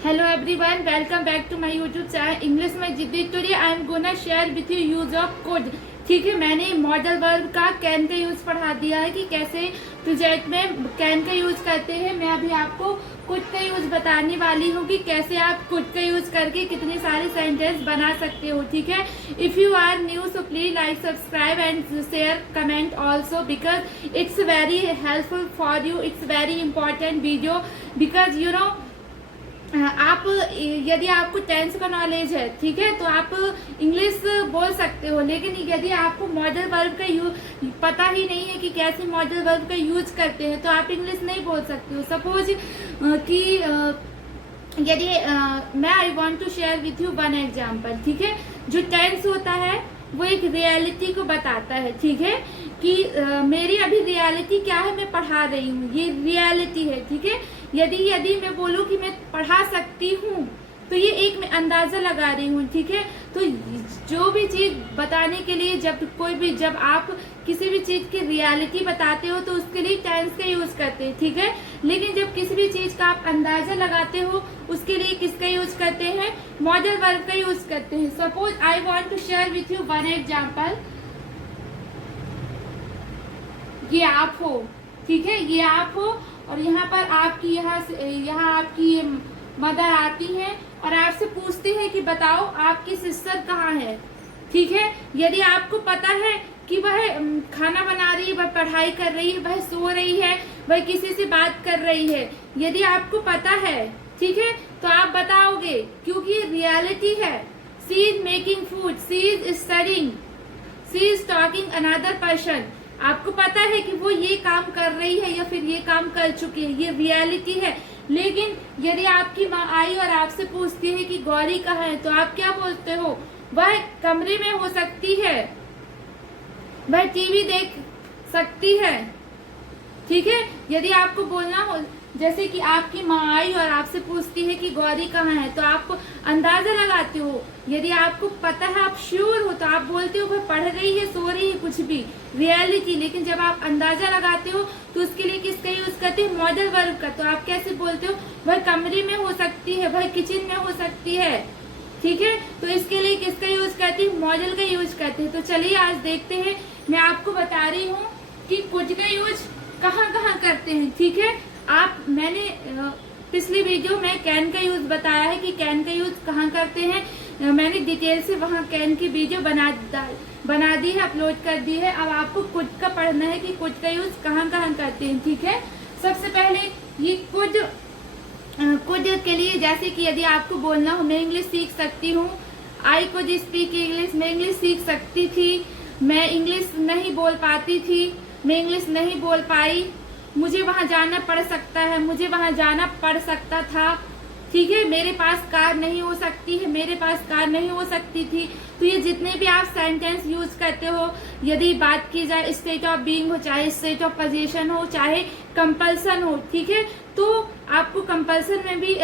Hello everyone, welcome back to my YouTube channel English में जिद्दी। Today I am gonna share with you use of could. ठीक है, मैंने modal verb का can का use पढ़ा दिया है कि कैसे प्रोजेक्ट में कैन का यूज करते हैं। मैं अभी आपको कुड का यूज बताने वाली हूँ कि कैसे आप कुड का यूज करके कितने सारे सेंटेंस बना सकते हो। ठीक है, if you are new so please like subscribe and share comment also because it's very helpful for you. It's very important video because you know आप यदि आपको टेंस का नॉलेज है, ठीक है, तो आप इंग्लिश बोल सकते हो। लेकिन यदि आपको मॉडल वर्ब का पता ही नहीं है कि कैसे मॉडल वर्ब का यूज करते हैं तो आप इंग्लिश नहीं बोल सकते हो। सपोज कि यदि मैं I want to share with you one example. ठीक है, जो टेंस होता है वो एक रियलिटी को बताता है। ठीक है, कि मेरी अभी रियलिटी क्या है, मैं पढ़ा रही हूँ, ये रियलिटी है। ठीक है, यदि मैं बोलूँ कि मैं पढ़ा सकती हूँ तो ये एक मैं अंदाजा लगा रही हूँ। ठीक है, तो जो भी चीज बताने के लिए जब आप किसी भी चीज की रियलिटी बताते हो तो उसके लिए टेंस का यूज करते हैं। ठीक है, लेकिन जब किसी भी चीज का आप अंदाजा लगाते हो उसके लिए किसका यूज करते हैं, मॉडल वर्ब का यूज करते हैं। Suppose I want to share with you one example. ये आप हो, ठीक है, ये आप हो और यहाँ पर आपकी यहाँ आपकी मदर आती हैं और आपसे पूछती है कि बताओ आपकी सिस्टर कहाँ है। ठीक है, यदि आपको पता है कि वह खाना बना रही है, वह पढ़ाई कर रही है, वह सो रही है, वह किसी से बात कर रही है, यदि आपको पता है, ठीक है, तो आप बताओगे क्योंकि रियलिटी है। She is making food, she is studying, she is talking another person. आपको पता है कि वो ये काम कर रही है या फिर ये काम कर चुकी है, ये रियलिटी है। लेकिन यदि आपकी माँ आई और आपसे पूछती है कि गौरी कहाँ है तो आप क्या बोलते हो, वह कमरे में हो सकती है, वह टीवी देख सकती है। ठीक है, यदि आपको बोलना हो जैसे कि आपकी माँ आई और आपसे पूछती है कि गौरी कहाँ है तो आप अंदाजा लगाते हो। यदि आपको पता है, आप श्योर हो, तो आप बोलते हो वह पढ़ रही है, सो रही है, कुछ भी रियलिटी। लेकिन जब आप अंदाजा लगाते हो तो उसके लिए किसका यूज करते हैं, मॉडल वर्ब का। तो आप कैसे बोलते हो, वह कमरे में हो सकती है, वह किचन में हो सकती है। ठीक है, तो इसके लिए किसका यूज करते हैं, मॉडल का यूज करते हैं। तो चलिए आज देखते हैं, मैं आपको बता रही हूँ कि कुछ का यूज कहाँ कहाँ करते हैं। ठीक है, मैंने पिछली वीडियो में कैन का यूज बताया है कि कैन का यूज कहाँ करते हैं। मैंने डिटेल से वहाँ कैन की वीडियो बना दी है, अपलोड कर दी है। अब आपको कुड का पढ़ना है कि कुड का यूज कहाँ कहाँ करते हैं। ठीक है, सबसे पहले ये कुड के लिए, जैसे कि यदि आपको बोलना हो मैं इंग्लिश सीख सकती हूँ, आई कुड स्पीक इंग्लिश, मैं इंग्लिश सीख सकती थी, मैं इंग्लिश नहीं बोल पाती थी, मैं इंग्लिश नहीं बोल पाई, मुझे वहां जाना पड़ सकता है, मुझे वहां जाना पड़ सकता था। ठीक है, मेरे पास कार नहीं हो सकती है, मेरे पास कार नहीं हो सकती थी। तो ये जितने भी आप सेंटेंस यूज करते हो, यदि बात की जाए स्टेट ऑफ बीइंग हो, चाहे स्टेट ऑफ पोजीशन हो, चाहे कंपल्सन हो, ठीक है, तो आपको कंपल्सन में भी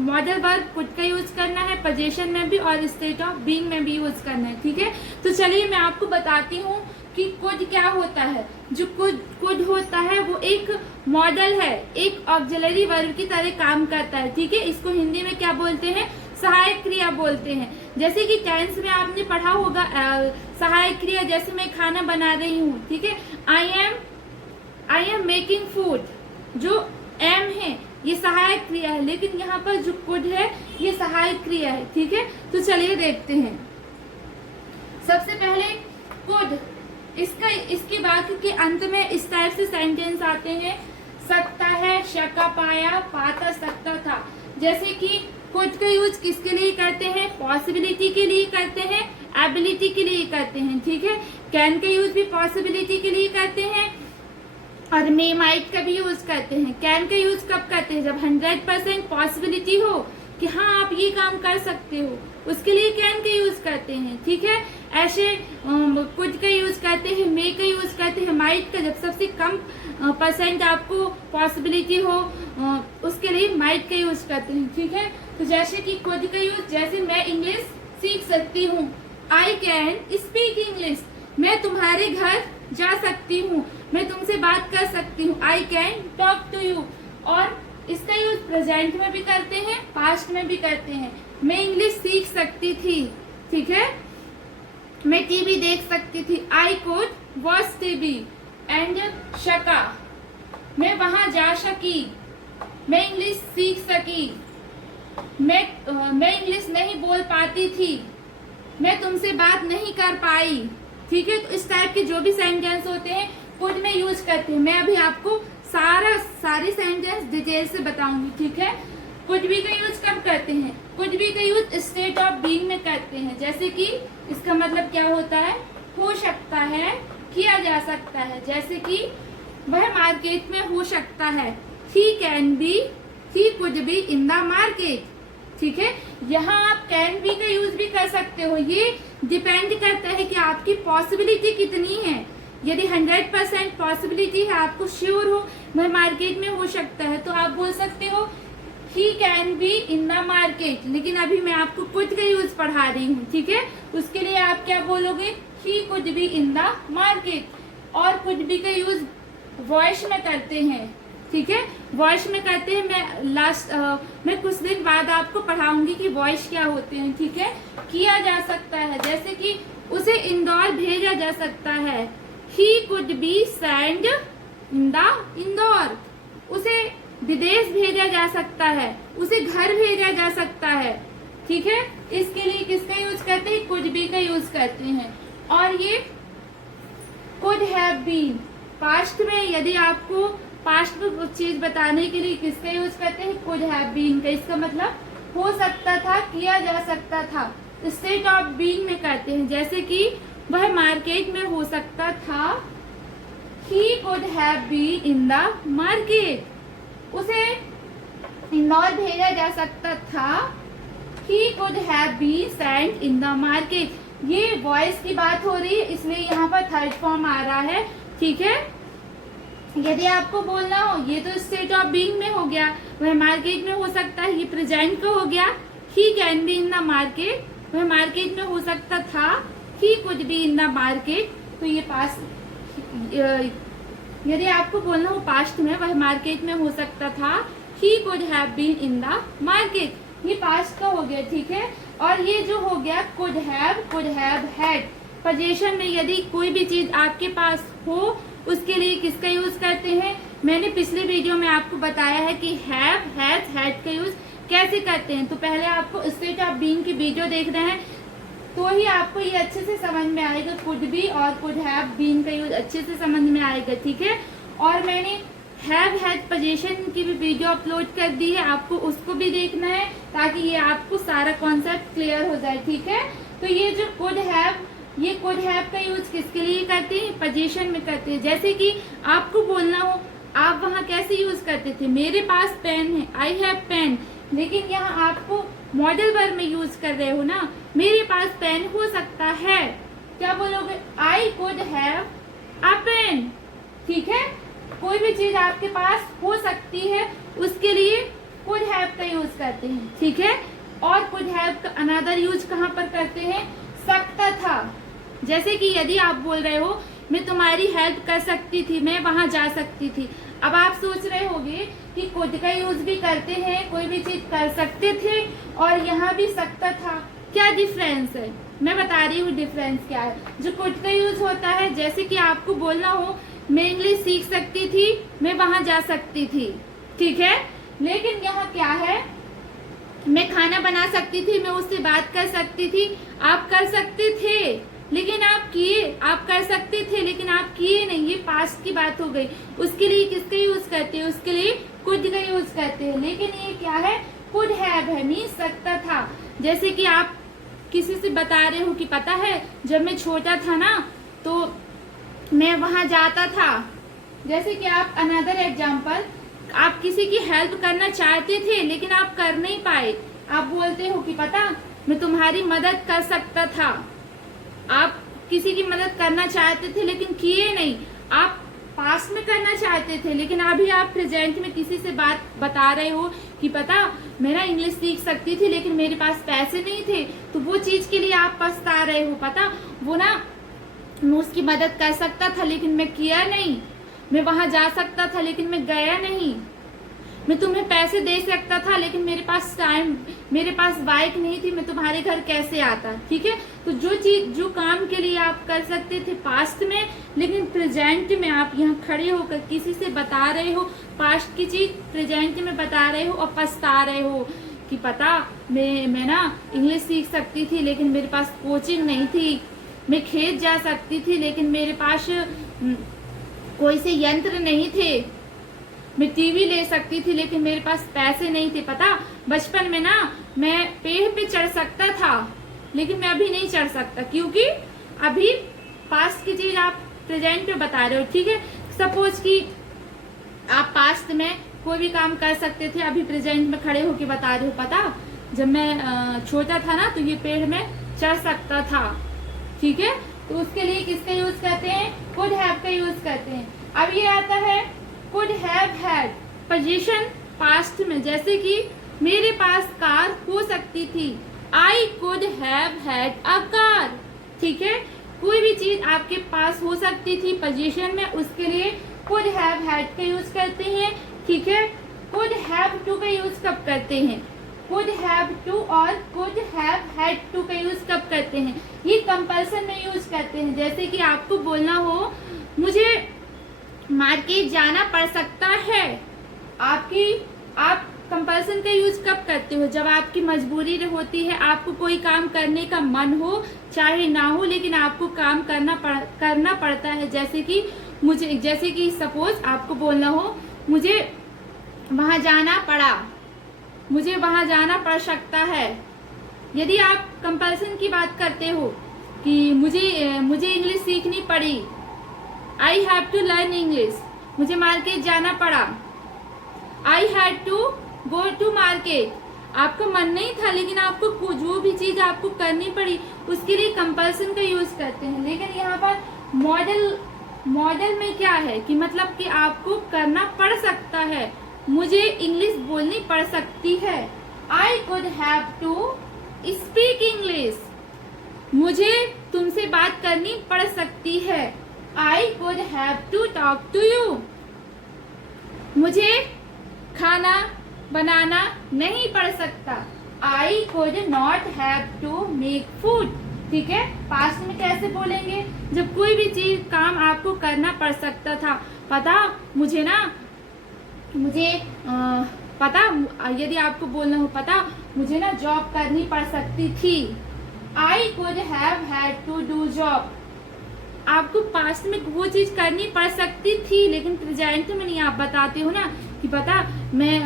मॉडल वर्ब कुड का यूज करना है, पोजीशन में भी और स्टेट ऑफ बीइंग में भी यूज करना है। ठीक है, तो चलिए मैं आपको बताती हूँ कि कुड क्या होता है। जो कुड होता है वो एक मॉडल है, एक ऑक्सिलरी वर्ब की तरह काम करता है। ठीक है, इसको हिंदी में क्या बोलते हैं, सहायक क्रिया बोलते हैं। जैसे कि टेंस में आपने पढ़ा होगा सहायक क्रिया, जैसे मैं खाना बना रही हूँ। ठीक है, आई एम मेकिंग फूड, जो एम है ये सहायक क्रिया है, लेकिन यहाँ पर जो कुड है ये सहायक क्रिया है। ठीक है, तो चलिए देखते हैं। सबसे पहले कुड, इसके वाक्य के अंत में इस टाइप से सेंटेंस आते हैं, सकता है, शका पाया, पाता सकता था। जैसे कि कुड का यूज किसके लिए करते हैं, पॉसिबिलिटी के लिए करते हैं, एबिलिटी के लिए करते हैं। ठीक है, कैन का यूज भी पॉसिबिलिटी के लिए करते हैं और मे माइट का भी यूज करते हैं। कैन का यूज कब करते हैं, जब 100% पॉसिबिलिटी हो कि हाँ आप ये काम कर सकते हो, उसके लिए कैन का यूज करते हैं। ठीक है, ऐसे कुड का यूज करते हैं, मे का यूज करते हैं, माइट का जब सबसे कम परसेंट आपको पॉसिबिलिटी हो उसके लिए माइट का यूज करते हैं। ठीक है, तो जैसे कि कुड का यूज, जैसे मैं इंग्लिश सीख सकती हूँ, आई कैन स्पीक इंग्लिश, मैं तुम्हारे घर जा सकती हूँ, मैं तुमसे बात कर सकती हूँ, I can talk to you. और इसका यूज प्रेजेंट में भी करते हैं, पास्ट में भी करते हैं। मैं इंग्लिश सीख सकती थी, ठीक है। मैं टीवी देख सकती थी, I could watch TV and शका। मैं वहां जा सकी, मैं इंग्लिश सीख सकी। मैं इंग्लिश नहीं बोल पाती थी, मैं तुमसे बात नहीं कर पाई, ठीक है। तो इस टाइप के जो भी सेंटेंस होते हैं कुड में यूज करते हैं। मैं अभी आपको सारी सेंटेंस डिटेल से बताऊंगी, ठीक है। कुड बी का यूज कब करते हैं? कुड बी का यूज स्टेट ऑफ बीइंग में करते हैं। जैसे कि इसका मतलब क्या होता है? हो सकता है, किया जा सकता है। जैसे कि वह मार्केट में हो सकता है, he can be, he could be in the market, ठीक है। यहाँ आप कैन बी का यूज भी कर सकते हो। ये डिपेंड करता है कि आपकी पॉसिबिलिटी कितनी है। यदि 100% पॉसिबिलिटी है, आपको श्योर हो वह मार्केट में हो सकता है, तो आप बोल सकते हो he can be in the market. लेकिन अभी मैं आपको कुड का यूज पढ़ा रही हूँ, ठीक है। उसके लिए आप क्या बोलोगे? He could be in the market. और कुड बी का यूज वॉइस में करते हैं, ठीक है। वॉइस में करते हैं। मैं कुछ दिन बाद आपको पढ़ाऊंगी कि वॉइस क्या होते हैं, ठीक है। किया जा सकता है, जैसे कि उसे इंदौर भेजा जा सकता है, he could be sent in the Indore. उसे विदेश भेजा जा सकता है, उसे घर भेजा जा सकता है, ठीक है। इसके लिए किसका यूज करते हैं? कुड बी का यूज करते हैं। और ये कुड हैव बीन, पास्ट में यदि आपको पास्ट में कुछ चीज बताने के लिए किसका यूज करते हैं? कुड हैव बीन का। इसका मतलब हो सकता था, किया जा सकता था। स्टेट ऑफ बीइंग में करते हैं। जैसे कि वह मार्केट में हो सकता था, he could have been in the market। उसे इंदौर भेजा जा सकता था, he could have been sent in the market। ये वॉइस की बात हो रही है, इसलिए यहाँ पर थर्ड फॉर्म आ रहा है, ठीक है। यदि आपको बोलना हो, ये तो स्टेट ऑफ बीइंग में हो गया, वह मार्केट में हो सकता है, ये प्रेजेंट का हो गया। he can be in the market, वह मार्केट में हो सकता था, he could be in the market। तो ये पास्ट, यदि आपको बोलना हो पास्ट में, वह मार्केट में हो सकता था, he could have been in the market। ये पास्ट का हो गया, ठीक है। और ये जो हो गया could have had। पोजीशन में यदि कोई भी चीज आपके पास हो, उसके लिए किसका यूज करते हैं? मैंने पिछले वीडियो में आपको बताया है कि हैव, हैज, हैड का यूज कैसे करते हैं। तो पहले आपको स्टेट ऑफ बीइंग की वीडियो देखना है, तो ही आपको ये अच्छे से समझ में आएगा। कुड बी और कुड हैव बीन का यूज अच्छे से समझ में आएगा, ठीक है। और मैंने हैव हैड पोजीशन की भी वीडियो अपलोड कर दी है, आपको उसको भी देखना है ताकि ये आपको सारा कॉन्सेप्ट क्लियर हो जाए, ठीक है। तो ये जो कुड हैव, ये कुड हैव का यूज किसके लिए करते हैं? पोजीशन में करते हैं। जैसे कि आपको बोलना हो, आप वहाँ कैसे यूज करते थे? मेरे पास पेन है, आई हैव पेन। लेकिन यहाँ आपको मॉडल वर्ब में यूज कर रहे हो ना, मेरे पास पेन हो सकता है, क्या बोलोगे? I could have a pen, ठीक है। कोई भी चीज आपके पास हो सकती है, उसके लिए कुड हैव का यूज करते हैं, ठीक है। और कुड हैव का अनदर यूज कहाँ पर करते हैं? सकता था। जैसे कि यदि आप बोल रहे हो मैं तुम्हारी हेल्प कर सकती थी, मैं वहां जा सकती थी। अब आप सोच रहे होंगे कि कुड का यूज भी करते हैं, कोई भी चीज कर सकते थे और यहाँ भी सकता था, क्या डिफरेंस है? मैं बता रही हूँ डिफरेंस क्या है। जो कुड का यूज होता है, जैसे कि आपको बोलना हो मैं इंग्लिश सीख सकती थी, मैं वहां जा सकती थी, ठीक है। लेकिन यहाँ क्या है? मैं खाना बना सकती थी, मैं उससे बात कर सकती थी, आप कर सकते थे लेकिन आप किए, आप कर सकते थे लेकिन आप किए नहीं, ये पास्ट की बात हो गई। उसके लिए किसका यूज करते हैं? उसके लिए कुड का यूज करते हैं। लेकिन ये क्या है? कुड हैव है, मीन सकता था। जैसे कि आप किसी से बता रहे हो कि पता है जब मैं छोटा था ना तो मैं वहां जाता था। जैसे कि आप अनदर एग्जाम्पल, आप किसी की हेल्प करना चाहते थे लेकिन आप कर नहीं पाए, आप बोलते हो कि पता मैं तुम्हारी मदद कर सकता था। आप किसी की मदद करना चाहते थे लेकिन किए नहीं, आप पास्ट में करना चाहते थे लेकिन अभी आप प्रेजेंट में किसी से बात बता रहे हो कि पता मैं ना इंग्लिश सीख सकती थी लेकिन मेरे पास पैसे नहीं थे, तो वो चीज के लिए आप पछता रहे हो। पता वो ना मैं उसकी मदद कर सकता था लेकिन मैं किया नहीं, मैं वहां जा सकता था लेकिन मैं गया नहीं। मैं तुम्हें पैसे दे सकता था, लेकिन मेरे पास बाइक नहीं थी, मैं तुम्हारे घर कैसे आता। ठीक है, तो जो काम के लिए आप कर सकते थे पास्ट में, लेकिन प्रेजेंट में आप यहाँ खड़े होकर किसी से बता रहे हो पास्ट की चीज, प्रेजेंट में बता रहे हो और पछता रहे हो कि पता मैं ना इंग्लिश सीख सकती थी, लेकिन मेरे पास कोचिंग नहीं थी। मैं खेत जा सकती थी, लेकिन मेरे पास कोई से यंत्र नहीं थे। मैं टीवी ले सकती थी, लेकिन मेरे पास पैसे नहीं थे। पता, बचपन में ना मैं पेड़ पे चढ़ सकता था, लेकिन मैं अभी नहीं चढ़ सकता, क्योंकि अभी पास्ट की चीज आप प्रेजेंट में बता रहे हो। ठीक है, सपोज कि आप पास्ट में कोई भी काम कर सकते थे, अभी प्रेजेंट में खड़े होके बता रहे हो पता जब मैं छोटा था ना तो ये पेड़ में चढ़ सकता था। ठीक है, तो उसके लिए किसका यूज करते हैं, कुड हैव का यूज करते हैं। अब ये आता है could have had, position past में, जैसे कि मेरे पास कार हो सकती थी, I could have had a car. ठीक है, कोई भी चीज आपके पास हो सकती थी पोजीशन में, उसके लिए कुड हैव हैड का यूज करते हैं। ठीक है, कुड हैव टू का यूज कब करते हैं, कुड हैव टू और कुड हैव हैड टू का यूज कब करते हैं, ये कंपल्सन में यूज करते हैं। जैसे कि आपको बोलना हो मुझे मार्केट जाना पड़ सकता है, आप कंपल्सन का यूज कब करते हो, जब आपकी मजबूरी होती है, आपको कोई काम करने का मन हो चाहे ना हो, लेकिन आपको काम करना पड़ता है। जैसे कि सपोज आपको बोलना हो मुझे वहां जाना पड़ा, मुझे वहां जाना पड़ सकता है। यदि आप कंपल्सन की बात करते हो कि मुझे इंग्लिश सीखनी पड़ी, I have to learn English, मुझे मार्केट जाना पड़ा, I had to go to market, आपका मन नहीं था लेकिन आपको जो भी चीज आपको करनी पड़ी, उसके लिए कंपल्सन का यूज करते हैं। लेकिन यहाँ पर मॉडल में क्या है कि मतलब कि आपको करना पड़ सकता है, मुझे इंग्लिश बोलनी पड़ सकती है, I could have to speak English, मुझे तुमसे बात करनी पड़ सकती है, I could have to talk to you, मुझे खाना बनाना नहीं पड़ सकता, I could not have to make food. ठीक है, पास्ट में कैसे बोलेंगे, जब कोई भी चीज काम आपको करना पड़ सकता था। यदि आपको बोलना हो पता मुझे ना जॉब करनी पड़ सकती थी, I could have had to do job, आपको पास्ट में वो चीज करनी पड़ सकती थी, लेकिन प्रेजेंट में नहीं। आप बताते हो ना कि पता मैं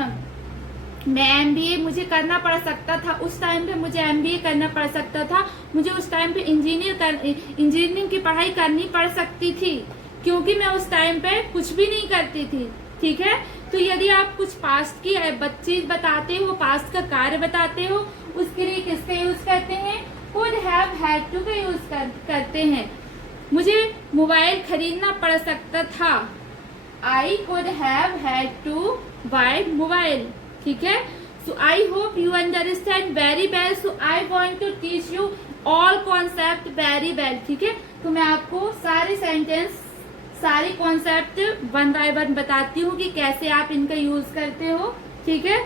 एमबीए मुझे करना पड़ सकता था, उस टाइम पे मुझे एमबीए करना पड़ सकता था, मुझे उस टाइम पे इंजीनियरिंग की पढ़ाई करनी पड़ सकती थी, क्योंकि मैं उस टाइम पे कुछ भी नहीं करती थी। ठीक है, तो यदि आप कुछ पास्ट की चीज बताते हो, पास्ट का कार्य बताते हो, उसके लिए किसका यूज करते हैं, कुड हैव हैड टू का यूज करते हैं। मुझे मोबाइल खरीदना पड़ सकता था, I could have had to buy mobile. ठीक है, so I hope you understand very well, so I want to teach you all concept very well. ठीक है, तो मैं आपको सारे सेंटेंस सारे कॉन्सेप्ट वन बाय वन बताती हूँ कि कैसे आप इनका यूज करते हो। ठीक है।